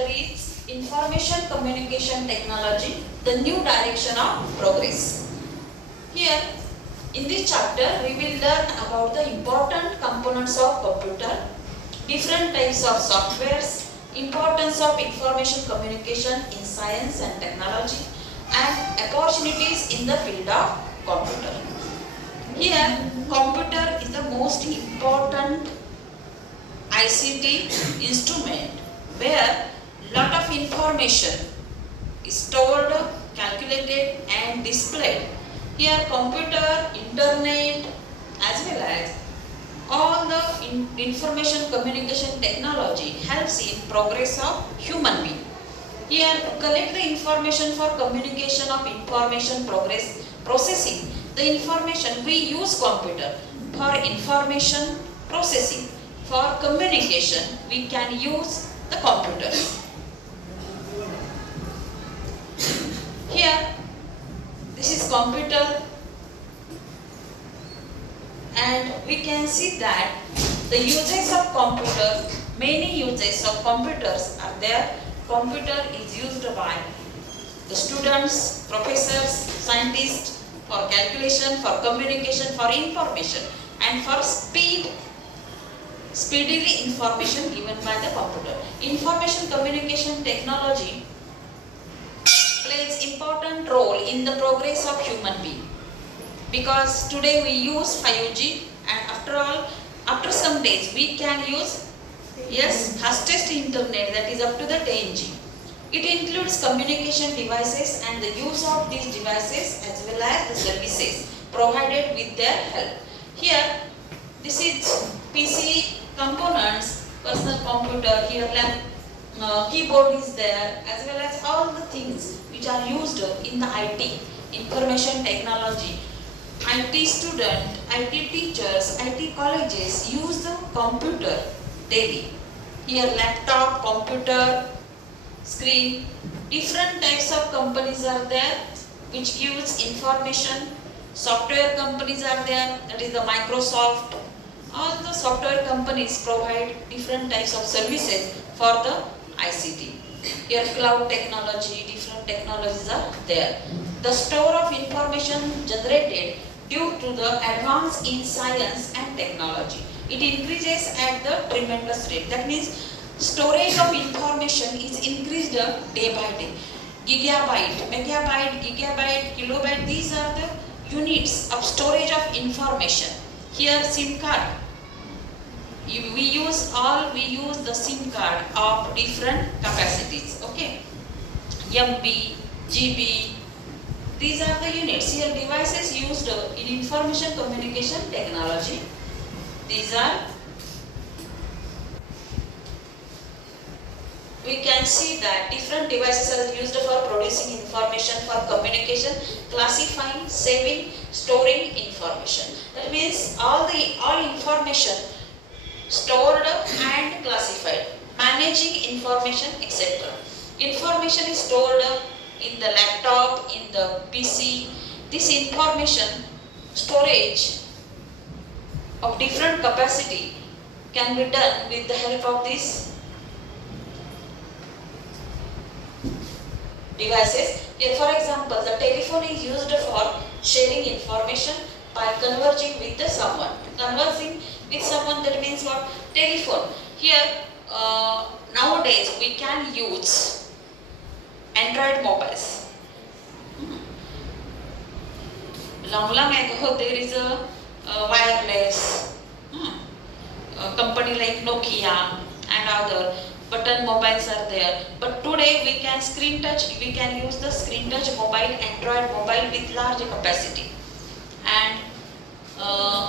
chapter is Information Communication Technology, the new direction of progress. Here, in this chapter, we will learn about the important components of computer, different types of softwares, importance of information communication in science and technology, and opportunities in the field of computer. Here, computer is the most important ICT instrument where lot of information is stored, calculated and displayed. Here computer, internet as well as all the information communication technology helps in progress of human being. Here to collect the information for communication of information processing, the information we use computer. For information processing, for communication we can use the computers. Here this is computer and we can see that the uses of computer, many uses of computers are there. Computer is used by the students, professors, scientists for calculation, for communication, for information and for speedily information given by the computer. Information communication technology plays important role in the progress of human being, because today we use 5G and after some days we can use fastest internet, that is up to the 10G. It includes communication devices and the use of these devices as well as the services provided with their help. Here this is PC components, personal computer, here keyboard is there, as well as all the things which are used in the IT, information technology. IT student, IT teachers, IT colleges use the computer daily. Here laptop, computer, screen, different types of companies are there which gives information. Software companies are there, that is the Microsoft. All the software companies provide different types of services for the ICT. Here cloud technology, different technologies are there. The store of information generated due to the advance in science and technology, it increases at the tremendous rate. That means storage of information is increased day by day. Gigabyte, megabyte, gigabyte, kilobyte, these are the units of storage of information. Here SIM card, we use the SIM card of different capacities. Okay, MB, GB, these are the units. Here devices used in information communication technology. These are, we can see that different devices are used for producing information, for communication, classifying, saving, storing information. That means all information stored and classified, managing information, etc. Information is stored in the laptop, in the PC. This information storage of different capacity can be done with the help of these devices. Here for example, the telephone is used for sharing information by conversing with someone. Conversing with someone, that means what? Telephone. Here nowadays we can use Android mobiles. Long ago there is a wireless company like Nokia and other button mobiles are there. But today we can use the screen touch mobile, Android mobile with large capacity. And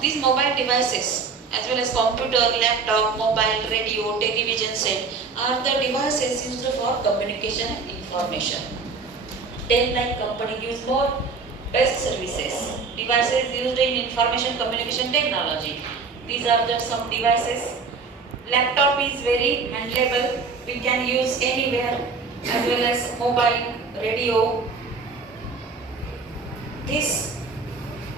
these mobile devices as well as computer, laptop, mobile, radio, television set are the devices used for communication and information. Dell like company gives more best services. Devices used in information communication technology. These are just some devices. Laptop is very handleable. We can use anywhere, as well as mobile, radio. This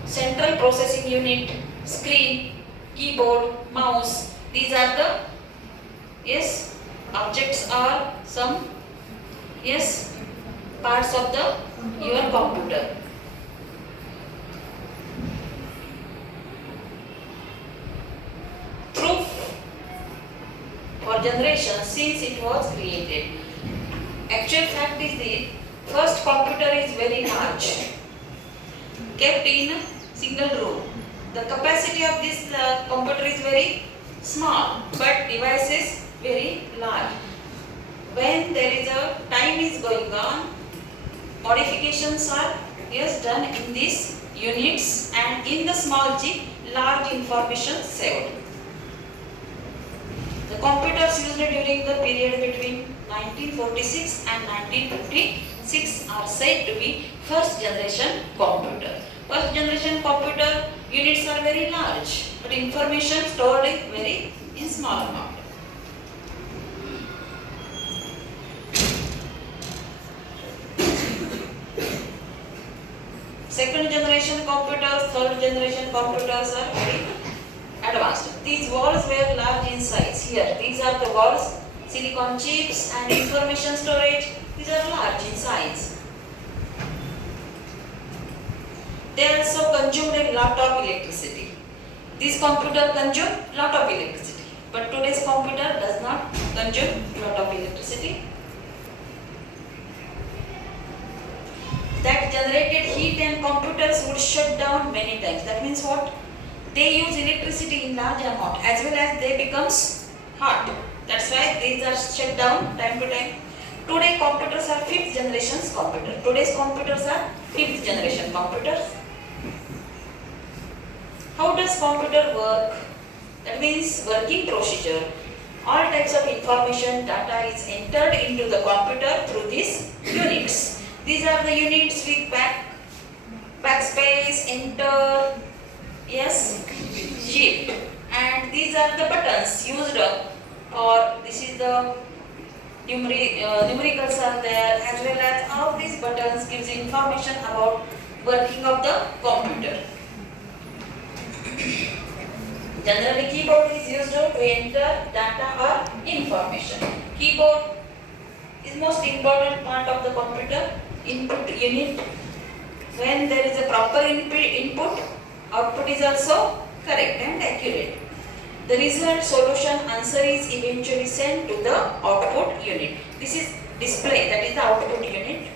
central processing unit, screen, keyboard, mouse, these are the objects are some, yes, parts of the your computer. Proof for generation since it was created. Actual fact is the first computer is very large, kept in a single room. The capacity of this computer is very small, but device is very large. When there is a time is going on, modifications are done in these units, and in the small chip, large information saved. The computers used during the period between 1946 and 1956 are said to be first generation computer. First generation computer units are very large, but information stored is very in small amount. Second generation computers, third generation computers are very advanced. These walls were large in size. Here, these are the walls, silicon chips and information storage. These are large in size. They also consumed a lot of electricity. This computer consumed lot of electricity, but today's computer does not consume lot of electricity. That generated heat and computers would shut down many times. That means what? They use electricity in large amount as well as they becomes hot. That's why these are shut down time to time. Today computers are fifth generation computer. Today's computers are fifth generation computers. How does computer work? That means working procedure. All types of information data is entered into the computer through these units. These are the units with backspace, enter, yes, shift, and these are the buttons used or this is the numericals are there, as well as all these buttons gives information about working of the computer. Generally keyboard is used to enter data or information. Keyboard is most important part of the computer. Input unit. When there is a proper input, output is also correct and accurate. The result solution answer is eventually sent to the output unit. This is display, that is the output unit.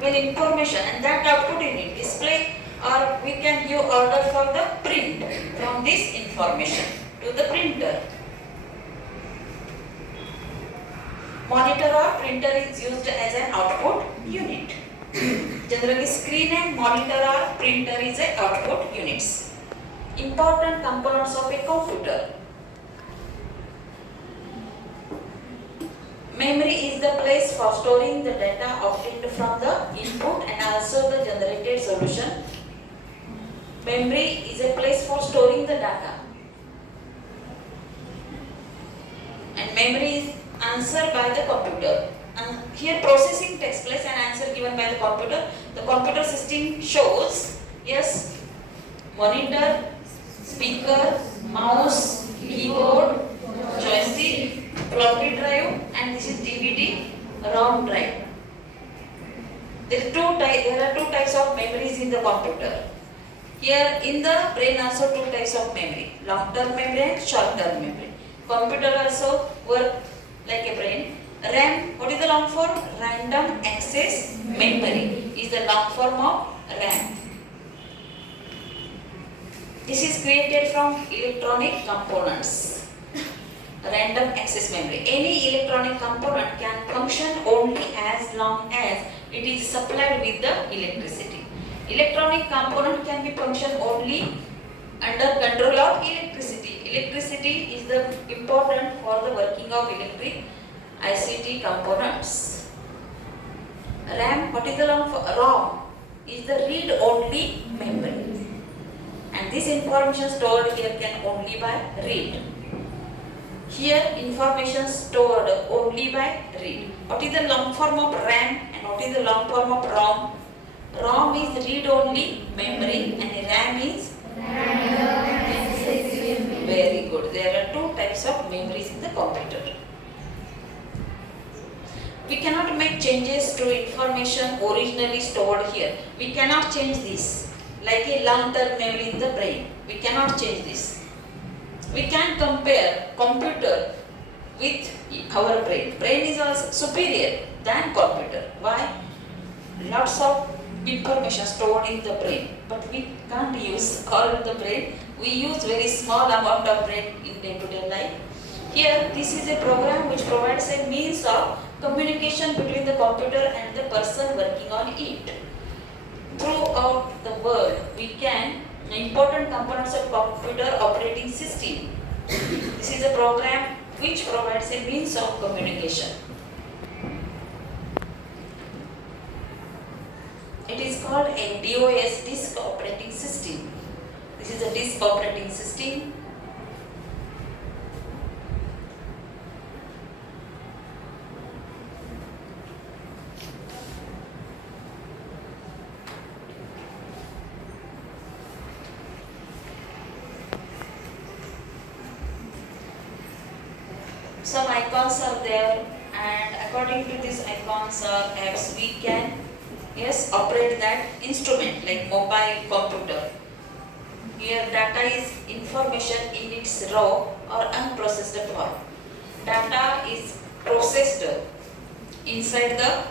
When information and that output unit display, or we can give order for the print from this information to the printer. Monitor or printer is used as an output unit. Generally screen and monitor or printer is an output units. Important components of a computer. Memory is the place for storing the data obtained from the input and also the generated solution. Memory is a place for storing the data. And memory is answered by the computer. And here processing takes place and answer given by the computer. The computer system shows, yes, monitor, speaker, mouse, keyboard, joystick, floppy drive, and this is DVD, ROM drive. There are two types of memories in the computer. Here in the brain also two types of memory, long-term memory and short-term memory. Computer also work like a brain. RAM, what is the long form? Random access memory is the long form of RAM. This is created from electronic components. Random access memory. Any electronic component can function only as long as it is supplied with the electricity. Electronic component can be function only under control of electricity. Electricity is the important for the working of electric ICT components. RAM, what is the long for? ROM is the read-only memory. And this information stored here can only by read. Here information stored only by read. What is the long form of RAM and what is the long form of ROM? ROM is read-only memory and RAM is random access memory. Very good. There are two types of memories in the computer. we cannot make changes to information originally stored here. We cannot change this. Like a long terminal in the brain. We cannot change this. We can compare computer with our brain. Brain is also superior than computer. Why? Lots of information stored in the brain, but we can't use all of the brain. We use very small amount of brain in day-to-day life. Here, this is a program which provides a means of communication between the computer and the person working on it. Throughout the world, we can important components of computer operating system. This is a program which provides a means of communication. It is called a DOS, disk operating system. This is a disk operating system. Some icons are there, and according to these icons or apps, we can operate that instrument like mobile computer. Here data is information in its raw or unprocessed form. Data is processed inside the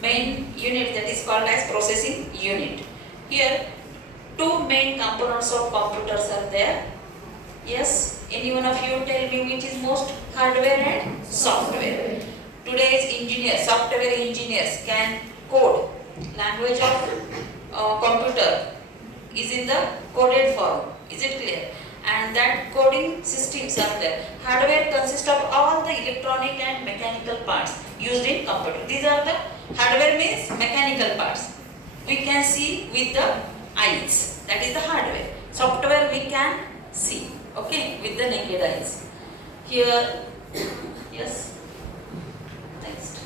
main unit that is called as processing unit. Here two main components of computers are there. Yes, any one of you tell me which is most hardware and software. Today's engineers, software engineers can code. Language of computer is in the coded form. Is it clear? And that coding systems are there. Hardware consists of all the electronic and mechanical parts used in computer. These are the hardware means mechanical parts. We can see with the eyes. That is the hardware. Software we can see. Okay, with the naked eyes. Here, yes. Next.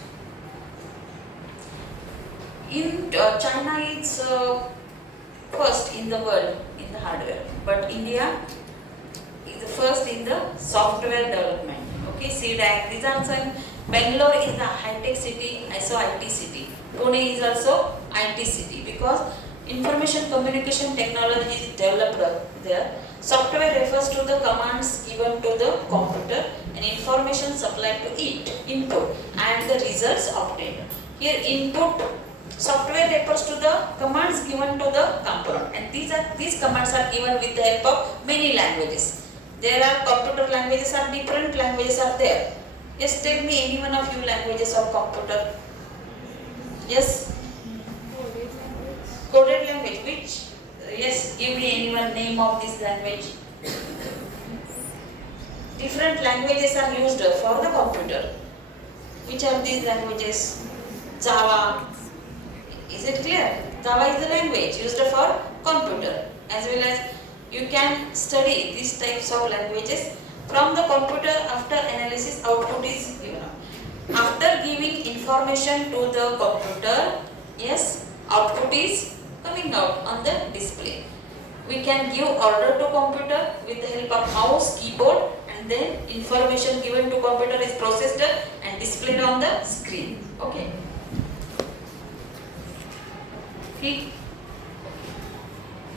In China, it's first in the world in the hardware, but India is the first in the software development. Okay, CDAC. These are some. Bangalore is the high-tech city, also IT city. Pune is also IT city because information communication technology is developed there. Software refers to the commands given to the computer and information supplied to it, input, and the results obtained. Here, input software refers to the commands given to the component, and these commands are given with the help of many languages. There are computer languages, are different languages are there. Yes, tell me any one of you languages of computer. Yes. Coded language. Which? Yes, give me anyone name of this language. Different languages are used for the computer. Which are these languages? Java. Is it clear? Java is the language used for computer. As well as you can study these types of languages from the computer. After analysis, output is given. After giving information to the computer, yes, output is coming out on the display. We can give order to computer with the help of mouse, keyboard, and then information given to computer is processed and displayed on the screen. Okay.